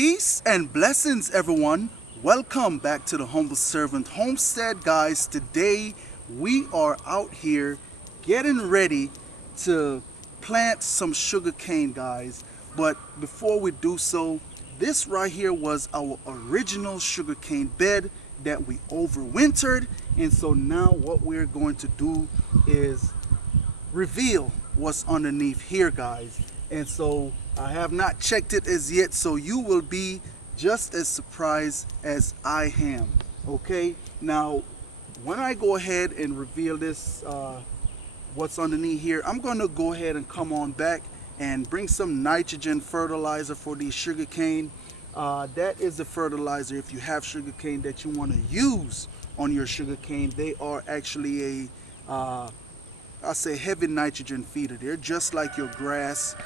Peace and blessings, everyone. Welcome back to the Humble Servant Homestead, guys. Today we are out here getting ready to plant some sugar cane, guys. But before we do so, this right here was our original sugar cane bed that we overwintered. And so now what we're going to do is reveal what's underneath here, guys. And so I have not checked it as yet, so you will be just as surprised as I am. Okay, now when I go ahead and reveal this, what's underneath here, I'm going to go ahead and come on back and bring some nitrogen fertilizer for these sugar cane. That is the fertilizer if you have sugar cane that you want to use on your sugar cane. They are actually a I say heavy nitrogen feeder. They're just like your grass.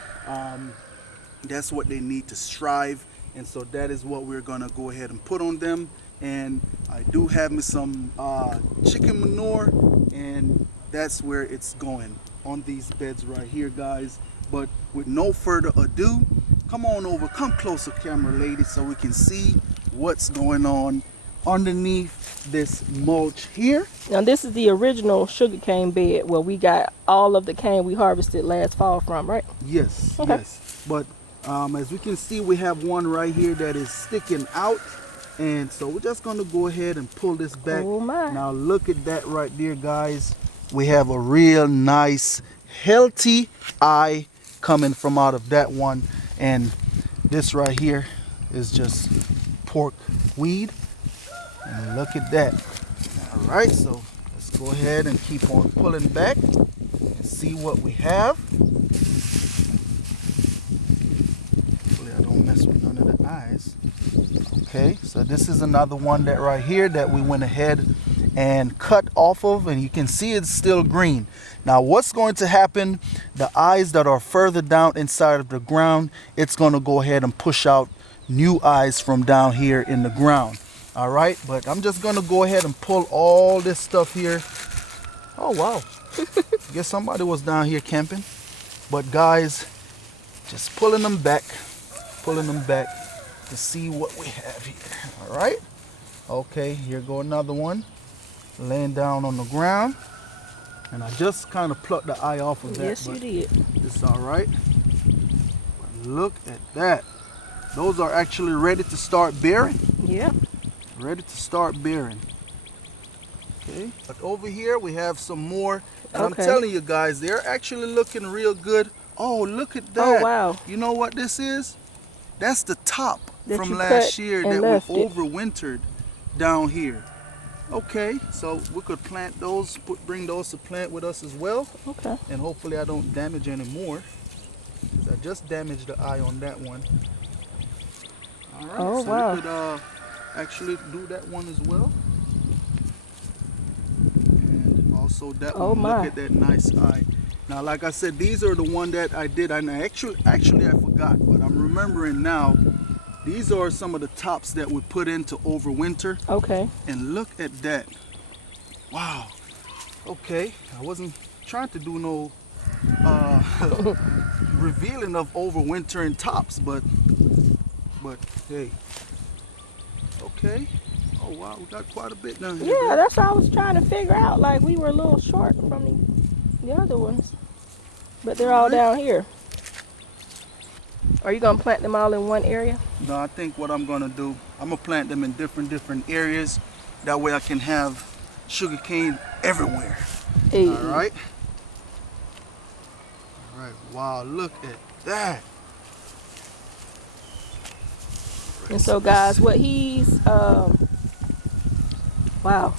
That's what they need to strive, and so that is what we're gonna go ahead and put on them. And I do have me some chicken manure, and that's where it's going on these beds right here, guys. But with no further ado, come on over, come closer, camera lady, so we can see what's going on underneath this mulch here. Now this is the original sugarcane bed where we got all of the cane we harvested last fall from, right? Yes, okay. Yes. But as we can see, we have one right here that is sticking out. And so we're just going to go ahead and pull this back. Oh my. Now look at that right there, guys. We have a real nice, healthy eye coming from out of that one. And this right here is just pork weed. And look at that. All right, so let's go ahead and keep on pulling back and see what we have. Hopefully I don't mess with none of the eyes. Okay, so this is another one that right here that we went ahead and cut off of, and you can see it's still green. Now what's going to happen, the eyes that are further down inside of the ground, it's going to go ahead and push out new eyes from down here in the ground. All right, but I'm just gonna go ahead and pull all this stuff here. Oh wow, guess somebody was down here camping. But guys, just pulling them back to see what we have here. All right, okay, here go another one laying down on the ground, and I just kind of plucked the eye off of that. Yes, you did. It's all right. But look at that, those are actually ready to start bearing. Yeah. Ready to start bearing. Okay, but over here we have some more, and okay. I'm telling you guys, they're actually looking real good. Oh, look at that. Oh wow. You know what this is? That's the top that from last year that we overwintered down here. Okay, so we could plant those, bring those to plant with us as well. Okay. And hopefully I don't damage any more, because I just damaged the eye on that one. All right, oh so wow. we could actually do that one as well. And also that one, my. Look at that nice eye. Now like I said, these are the one that I did, and actually I forgot, but I'm remembering now. These are some of the tops that we put in to overwinter. Okay. And look at that. Wow. Okay, I wasn't trying to do no revealing of overwintering tops, but hey. Okay. Oh wow, we got quite a bit down here. Yeah, that's what I was trying to figure out. Like we were a little short from the other ones, but they're all down here. Are you gonna plant them all in one area? No, I think what I'm gonna do, I'm gonna plant them in different areas. That way I can have sugar cane everywhere. Hey. All right. All right. Wow, look at that. And so guys, what he's wow,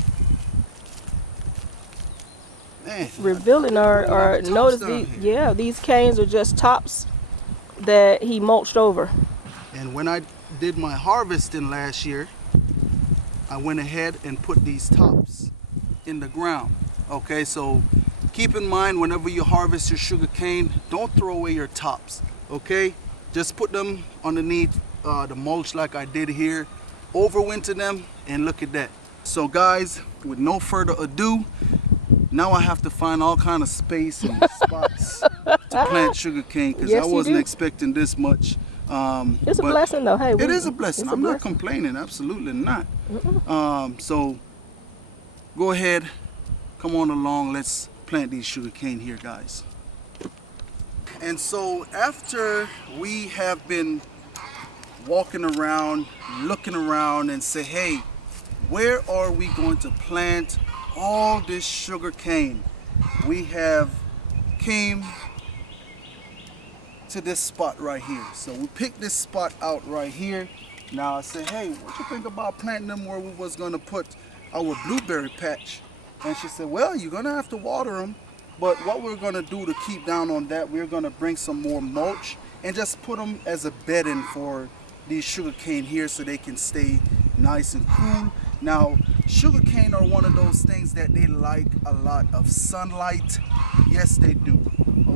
Man, revealing are notice these canes are just tops that he mulched over. And when I did my harvesting last year, I went ahead and put these tops in the ground. Okay, so keep in mind whenever you harvest your sugar cane, don't throw away your tops. Okay, just put them underneath the mulch like I did here, overwinter them, and look at that. So guys, with no further ado, now I have to find all kind of space and spots to plant sugar cane, because I wasn't expecting this much It's a but blessing though. Hey, it is a blessing. it's a I'm not blessing. complaining, absolutely not. Mm-mm. So go ahead, come on along, let's plant these sugarcane here, guys. And so after we have been walking around, looking around and say, hey, where are we going to plant all this sugar cane? We have came to this spot right here. So we picked this spot out right here. Now I said, hey, what you think about planting them where we was gonna put our blueberry patch? And she said, well, you're gonna have to water them, but what we're gonna do to keep down on that, we're gonna bring some more mulch and just put them as a bedding for these sugar cane here so they can stay nice and cool. Now, sugar cane are one of those things that they like a lot of sunlight. Yes, they do.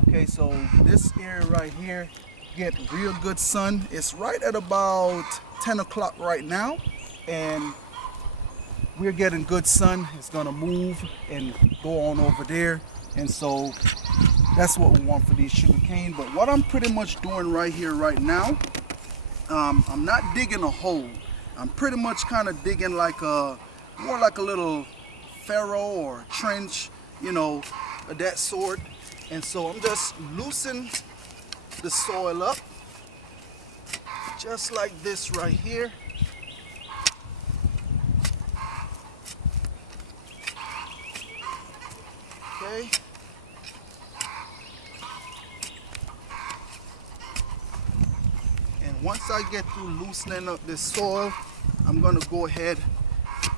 Okay, so this area right here get real good sun. It's right at about 10 o'clock right now, and we're getting good sun. It's gonna move and go on over there, and so that's what we want for these sugar cane. But what I'm pretty much doing right here right now, I'm not digging a hole. I'm pretty much kind of digging like more like a little furrow or trench, you know, of that sort. And so I'm just loosening the soil up, just like this right here. Okay. And once I get through loosening up this soil, I'm gonna go ahead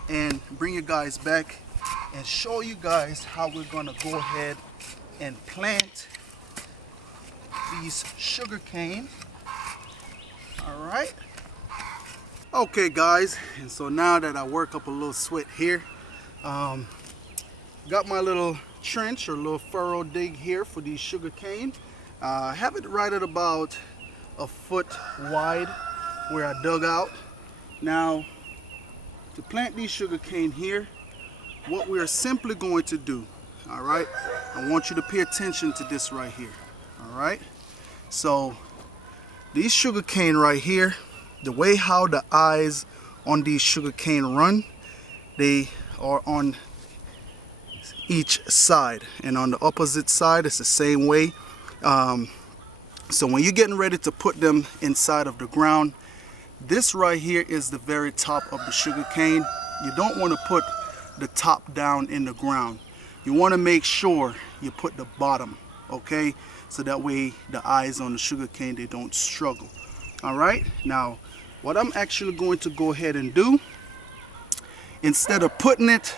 and bring you guys back and show you guys how we're gonna go ahead and plant these sugar cane. All right. Okay, guys, and so now that I work up a little sweat here, got my little trench or little furrow dig here for these sugar cane. I have it right at about a foot wide where I dug out. Now, to plant these sugar cane here, what we are simply going to do, all right, I want you to pay attention to this right here. All right, so these sugar cane right here, the way how the eyes on these sugar cane run, they are on each side, and on the opposite side it's the same way. So when you're getting ready to put them inside of the ground, this right here is the very top of the sugar cane. You don't want to put the top down in the ground. You want to make sure you put the bottom, okay? So that way the eyes on the sugar cane, they don't struggle. All right, now what I'm actually going to go ahead and do, instead of putting it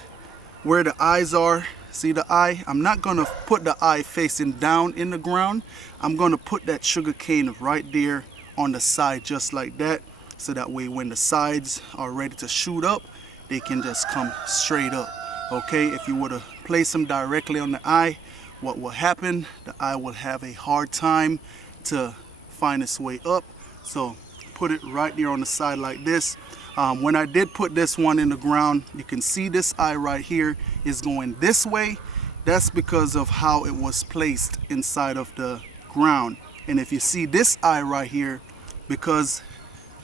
where the eyes are, see the eye, I'm not going to put the eye facing down in the ground. I'm going to put that sugar cane right there on the side, just like that, so that way when the sides are ready to shoot up, they can just come straight up. Okay, if you were to place them directly on the eye, what will happen, the eye will have a hard time to find its way up. So put it right there on the side like this. When I did put this one in the ground, you can see this eye right here is going this way. That's because of how it was placed inside of the ground. And if you see this eye right here, because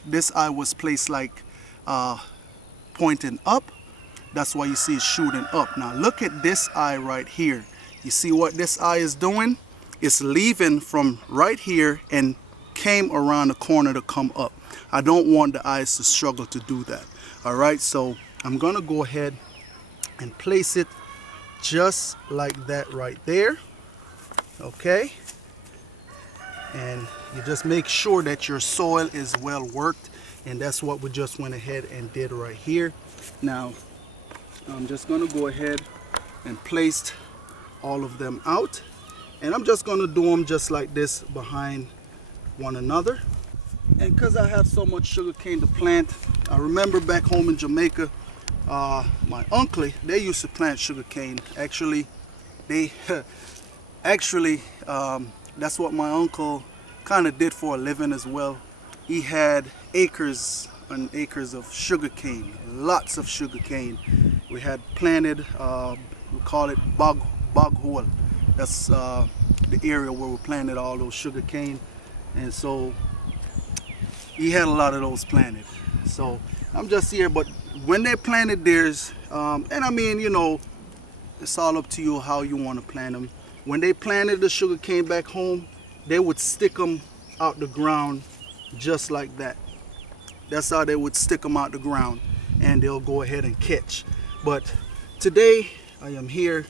this eye was placed like pointing up, that's why you see it shooting up. Now look at this eye right here. You see what this eye is doing? It's leaving from right here and came around the corner to come up. I don't want the eyes to struggle to do that. All right, so I'm gonna go ahead and place it just like that right there. Okay, and you just make sure that your soil is well worked, and that's what we just went ahead and did right here. Now I'm just gonna go ahead and place all of them out, and I'm just gonna do them just like this behind one another. And because I have so much sugar cane to plant, I remember back home in Jamaica, my uncle, they used to plant sugar cane. Actually, that's what my uncle kind of did for a living as well. He had acres and acres of sugar cane, lots of sugar cane. We had planted, we call it bog hole. That's the area where we planted all those sugar cane. And so he had a lot of those planted. So I'm just here, but when they planted theirs, and I mean, you know, it's all up to you how you want to plant them. When they planted the sugar cane back home, they would stick them out the ground just like that. That's how they would stick them out the ground, and they'll go ahead and catch. But today I am here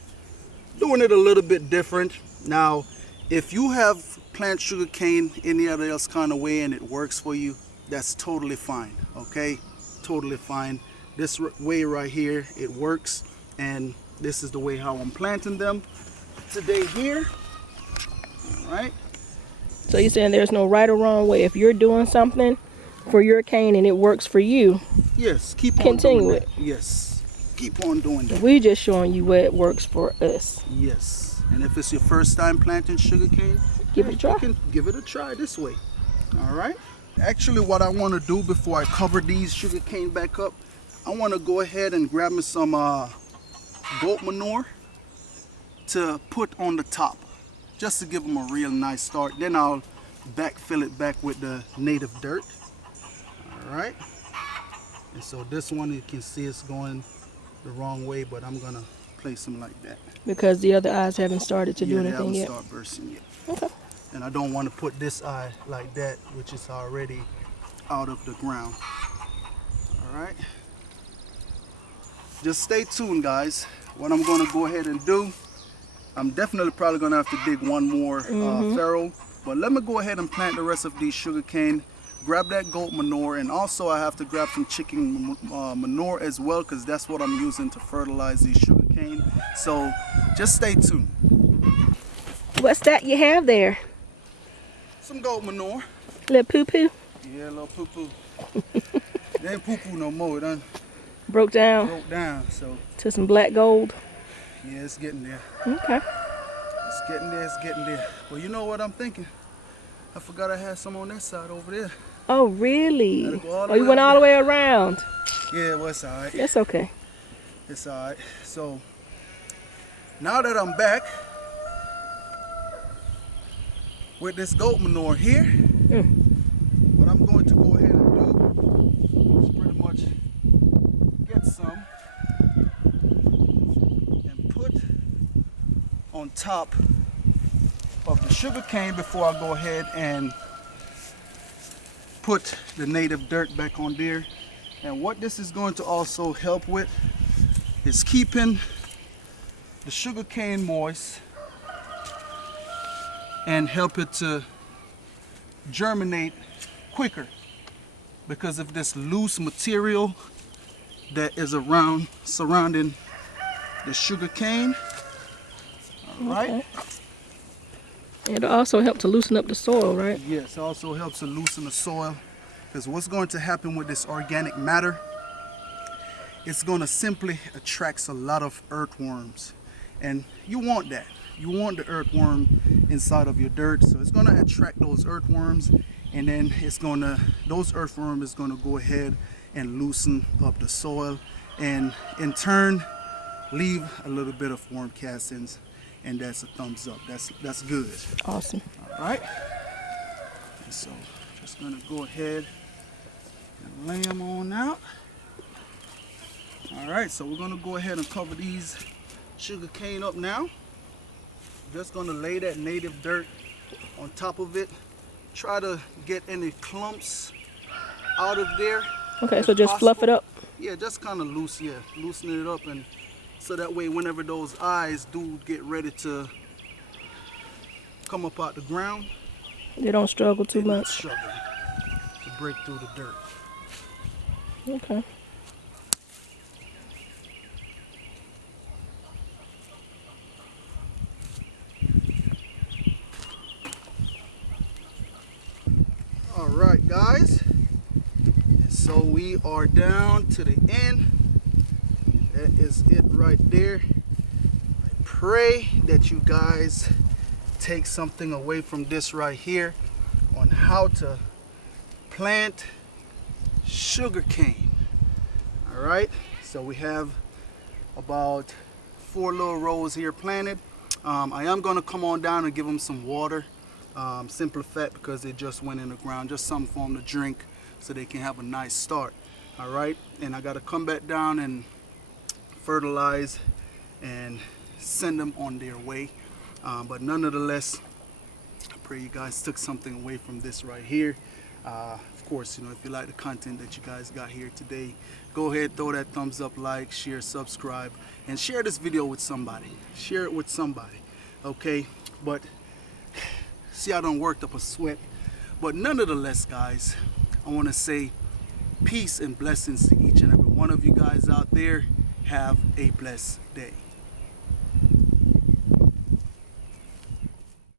doing it a little bit different. Now, if you have plant sugar cane any other else kind of way and it works for you, that's totally fine. Okay, totally fine. This way right here, it works, and this is the way how I'm planting them today here. All right. So you're saying there's no right or wrong way. If you're doing something for your cane and it works for you, yes, keep on continue doing it. that. Yes, keep on doing that. We just showing you where it works for us. Yes, and if it's your first time planting sugar cane, Give it a try. you can give it a try this way. All right. Actually, what I want to do before I cover these sugar cane back up, I want to go ahead and grab me some goat manure to put on the top, just to give them a real nice start. Then I'll backfill it back with the native dirt. All right. And so this one, you can see it's going the wrong way, but I'm gonna place them like that. Because the other eyes haven't started to do They anything haven't yet. start bursting yet. Okay. And I don't want to put this eye like that, which is already out of the ground. All right. Just stay tuned, guys. What I'm going to go ahead and do, I'm definitely probably going to have to dig one more furrow, but let me go ahead and plant the rest of these sugar cane. Grab that goat manure, and also I have to grab some chicken manure as well, because that's what I'm using to fertilize these sugar cane. So just stay tuned. What's that you have there? Some goat manure. Little poo-poo? Yeah, a little poo-poo. It ain't poo-poo no more. It done Broke down broke down, so to some black gold. yeah, it's getting there. Okay. It's getting there, it's getting there. Well, you know what I'm thinking? I forgot I had some on that side over there. Oh, really? Gotta go all the Oh, you way went up all the way around. Yeah, well, it's all right. That's okay. It's all right. So, now that I'm back with this goat manure here, what I'm going to go ahead and do is pretty much get some and put on top of the sugar cane before I go ahead and put the native dirt back on there. And what this is going to also help with is keeping the sugar cane moist and help it to germinate quicker, because of this loose material that is around surrounding the sugar cane. All right. Okay. It'll also help to loosen up the soil, right? Yes, it also helps to loosen the soil, because what's going to happen with this organic matter, it's going to simply attract a lot of earthworms, and you want that. You want the earthworm inside of your dirt, so it's going to attract those earthworms, and then those earthworms is going to go ahead and loosen up the soil, and in turn leave a little bit of worm castings, and that's a thumbs up. That's good. Awesome. All right. And so just going to go ahead and lay them on out. All right, so we're going to go ahead and cover these sugar cane up now. Just going to lay that native dirt on top of it. Try to get any clumps out of there. Okay, if so just fluff it possible. up. Yeah, just kind of loosen it up, and so that way whenever those eyes do get ready to come up out the ground, They don't struggle too they're not much. struggling to break through the dirt. Okay. All right, guys. So we are down to the end. That is it right there. I pray that you guys take something away from this right here on how to plant sugar cane. All right. So we have about 4 little rows here planted. I am going to come on down and give them some water. Simple fact, because they just went in the ground, just something for them to drink. so they can have a nice start. All right, and I got to come back down and fertilize and send them on their way. But nonetheless, I pray you guys took something away from this right here. Of course, if you like the content that you guys got here today, go ahead, throw that thumbs up, like, share, subscribe, and share this video with somebody. Share it with somebody, okay? But see, I done worked up a sweat. But nonetheless, guys, I want to say peace and blessings to each and every one of you guys out there. Have a blessed day.